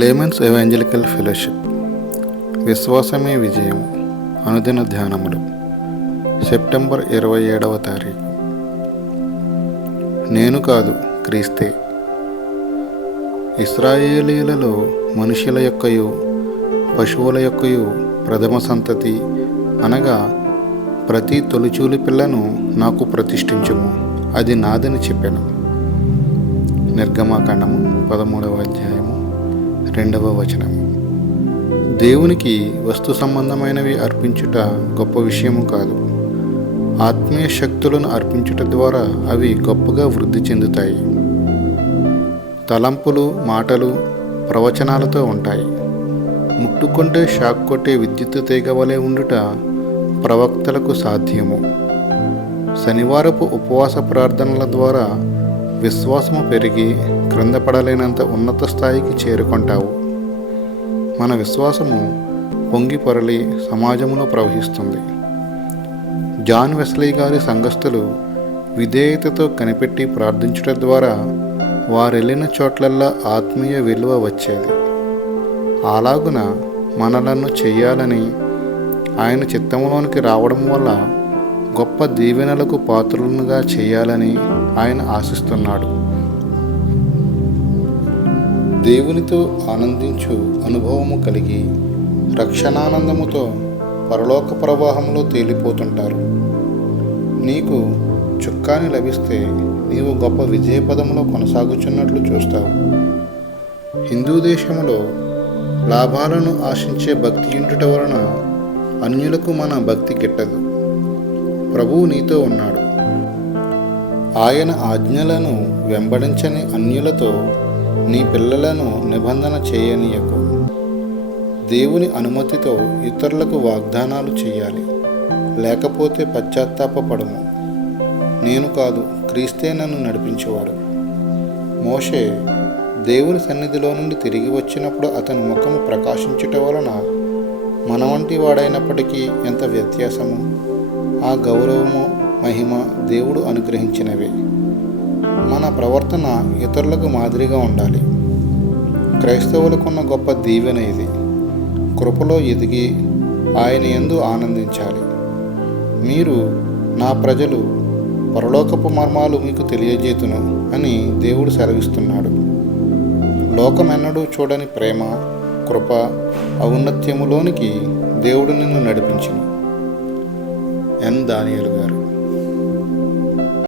Layman's evangelical fellowship విశ్వాసమే విజయం అనుదిన ధ్యానములు సెప్టెంబర్ 27వ తారీఖు. నేను కాదు, క్రీస్తే. ఇశ్రాయేలీయులలో మనుషుల యొక్కయు పశువుల యొక్కయు ప్రథమ సంతతి అనగా ప్రతి తొలిచూలి పిల్లను నాకు ప్రతిష్ఠించుము, అది నాదని చెప్పాను. నిర్గమాకాండము 13వ అధ్యాయము 2వ వచనము. దేవునికి వస్తు సంబంధమైనవి అర్పించుట గొప్ప విషయము కాదు. ఆత్మీయ శక్తులను అర్పించుట ద్వారా అవి గొప్పగా వృద్ధి చెందుతాయి. తలంపులు, మాటలు, ప్రవచనాలతో ఉంటాయి. ముట్టుకుంటే షాక్ కొట్టే విద్యుత్ తీగ వలె ఉండుట ప్రవక్తలకు సాధ్యము. శనివారపు ఉపవాస ప్రార్థనల ద్వారా విశ్వాసము పెరిగి క్రింద పడలేనంత ఉన్నత స్థాయికి చేరుకుంటావు. మన విశ్వాసము పొంగి పొరలి సమాజంలో ప్రవహిస్తుంది. జాన్ వెస్లీ గారి సంఘస్థులు విధేయతతో కనిపెట్టి ప్రార్థించడం ద్వారా వారెళ్ళిన చోట్లల్లా ఆత్మీయ విలువ వచ్చేది. అలాగున మనలను చెయ్యాలని ఆయన చిత్తంలోనికి రావడం వల్ల గొప్ప దీవెనలకు పాత్రులుగా చేయాలని ఆయన ఆశిస్తున్నాడు. దేవునితో ఆనందించు అనుభవము కలిగి రక్షణానందముతో పరలోక ప్రవాహంలో తేలిపోతుంటారు. నీకు చుక్కాని లభిస్తే నీవు గొప్ప విజయపదంలో కొనసాగుచున్నట్లు చూస్తావు. హిందూ దేశంలో లాభాలను ఆశించే భక్తి ఉండుట వలన అన్యులకు మన భక్తి గిట్టదు. ప్రభువు నీతో ఉన్నాడు. ఆయన ఆజ్ఞలను వెంబడించని అన్యులతో నీ పిల్లలను నిబంధన చేయనీయకు. దేవుని అనుమతితో ఇతరులకు వాగ్దానాలు చేయాలి, లేకపోతే పశ్చాత్తాపపడము. నేను కాదు, క్రీస్తే నన్ను నడిపించేవాడు. మోషే దేవుని సన్నిధిలో నుండి తిరిగి వచ్చినప్పుడు అతని ముఖము ప్రకాశించుట వలన మన వంటి వాడైనప్పటికీ ఎంత వ్యత్యాసము! ఆ గౌరవము, మహిమ దేవుడు అనుగ్రహించినవే. మన ప్రవర్తన ఇతరులకు మాదిరిగా ఉండాలి. క్రైస్తవులకున్న గొప్ప దీవెన ఇది. కృపలో ఎదిగి ఆయన యందు ఆనందించాలి. మీరు నా ప్రజలు, పరలోకపు మర్మాలు మీకు తెలియజేతును అని దేవుడు సెలవిస్తున్నాడు. లోకమెన్నడూ చూడని ప్రేమ, కృప, ఔన్నత్యములోనికి దేవుడు నిన్ను నడిపించును. ఎన్ దానియేలు గారు.